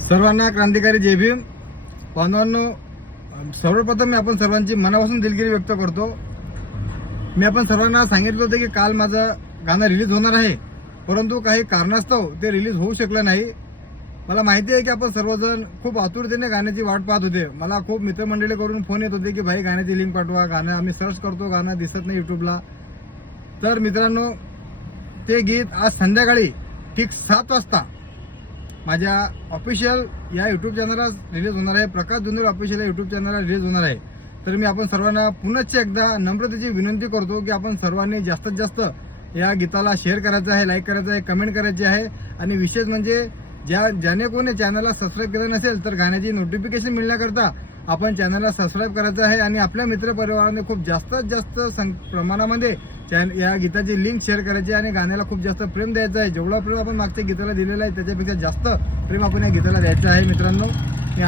सर्वांना क्रांतिकारी जय भीम. बांधवांनो, सर्वप्रथम मी आपण सर्वांची मनापासून दिलगिरी व्यक्त करतो. मी आपण सर्वांना सांगितलं होतं की काल माझं गाणं रिलीज होणार आहे, परंतु काही कारणास्तव ते रिलीज होऊ शकलं नाही. मला माहिती आहे की आपण सर्वजण खूप आतुरतेने गाण्याची वाट पाहत होते. मला खूप मित्रमंडळीकडून फोन येत होते की भाई गाण्याची लिंक पाठवा, गाणं आम्ही सर्च करतो, गाणं दिसत नाही यूट्यूबला. तर मित्रांनो, ते गीत आज संध्याकाळी ठीक 7 वाजता माझ्या ऑफिशियल या यूट्यूब चॅनलला रिलीज होणार आहे. प्रकाश धुंदळे ऑफिशियल या यूट्यूब चॅनलला रिलीज होणार आहे. तर मी आपण सर्वांना पुनश्च एकदा नम्रतेची विनंती करतो की आपण सर्वांनी जास्तीत जास्त या गीताला शेअर करायचं आहे, लाईक करायचं आहे, कमेंट करायची आहे. आणि विशेष म्हणजे ज्याने कोणी चॅनलला सबस्क्राईब केलं नसेल तर गाण्याची नोटिफिकेशन मिळण्याकरता आपण चॅनलला सबस्क्राईब करायचं आहे. आणि आपल्या मित्रपरिवाराने खूप जास्तीत जास्त प्रमाणामध्ये या गीताची लिंक शेअर करायची आणि गाण्याला खूप जास्त प्रेम द्यायचं आहे. जेवढा प्रेम आपण मागच्या गीताला दिलेलं आहे त्याच्यापेक्षा जास्त प्रेम आपण या गीताला द्यायचं आहे मित्रांनो.